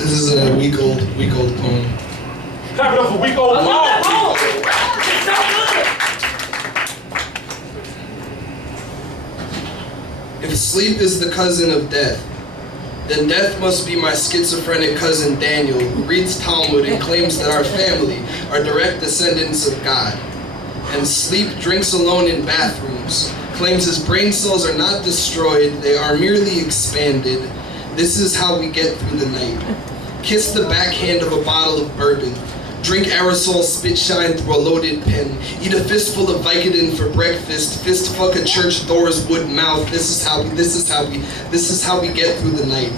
This is a week-old poem. Clap it up for week-old poem. It's so good. If sleep is the cousin of death, then death must be my schizophrenic cousin Daniel, who reads Talmud and claims that our family are direct descendants of God. And sleep drinks alone in bathrooms, claims his brain cells are not destroyed, they are merely expanded. This is how we get through the night. Kiss the backhand of a bottle of bourbon. Drink aerosol spit shine through a loaded pen. Eat a fistful of Vicodin for breakfast. Fist fuck a church door's wood mouth. This is how we get through the night.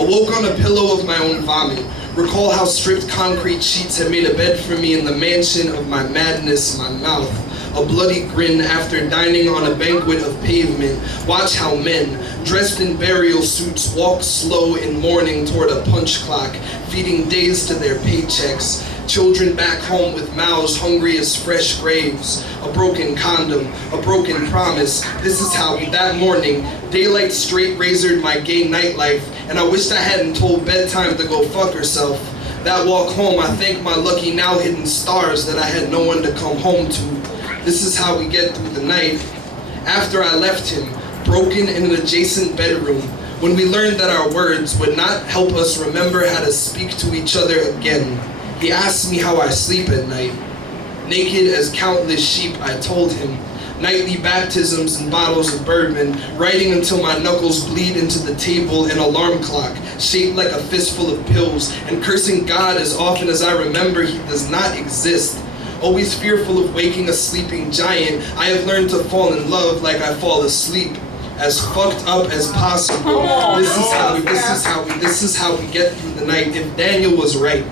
Awoke on a pillow of my own vomit. Recall how stripped concrete sheets had made a bed for me in the mansion of my madness, my mouth. A bloody grin after dining on a banquet of pavement. Watch how men, dressed in burial suits, walk slow in mourning toward a punch clock, feeding days to their paychecks. Children back home with mouths hungry as fresh graves. A broken condom, a broken promise. This is how that morning, daylight straight razored my gay nightlife, and I wished I hadn't told bedtime to go fuck herself. That walk home, I thank my lucky now hidden stars that I had no one to come home to. This is how we get through the night. After I left him, broken in an adjacent bedroom, when we learned that our words would not help us remember how to speak to each other again, he asked me how I sleep at night. Naked as countless sheep, I told him. Nightly baptisms and bottles of bourbon, writing until my knuckles bleed into the table, an alarm clock, shaped like a fistful of pills, and cursing God as often as I remember he does not exist. Always fearful of waking a sleeping giant, I have learned to fall in love like I fall asleep. As fucked up as possible. This is how we get through the night. If Daniel was right,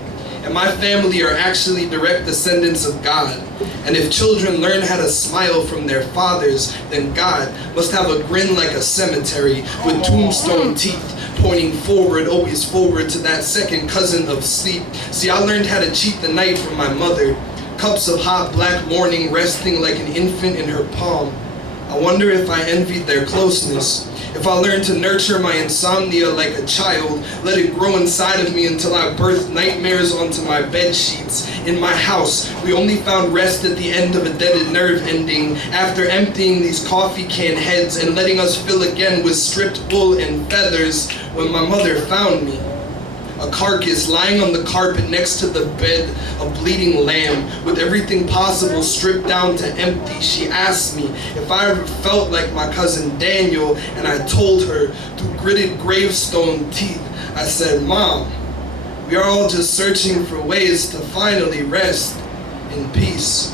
and my family are actually direct descendants of God, and if children learn how to smile from their fathers, then God must have a grin like a cemetery with tombstone teeth pointing forward, always forward to that second cousin of sleep. See, I learned how to cheat the night from my mother. Cups of hot black morning resting like an infant in her palm. I wonder if I envied their closeness. If I learned to nurture my insomnia like a child, let it grow inside of me until I birthed nightmares onto my bed sheets. In my house, we only found rest at the end of a deaded nerve ending, after emptying these coffee can heads and letting us fill again with stripped wool and feathers when my mother found me. A carcass lying on the carpet next to the bed, a bleeding lamb, with everything possible stripped down to empty. She asked me if I ever felt like my cousin Daniel, and I told her through gritted gravestone teeth. I said, Mom, we are all just searching for ways to finally rest in peace.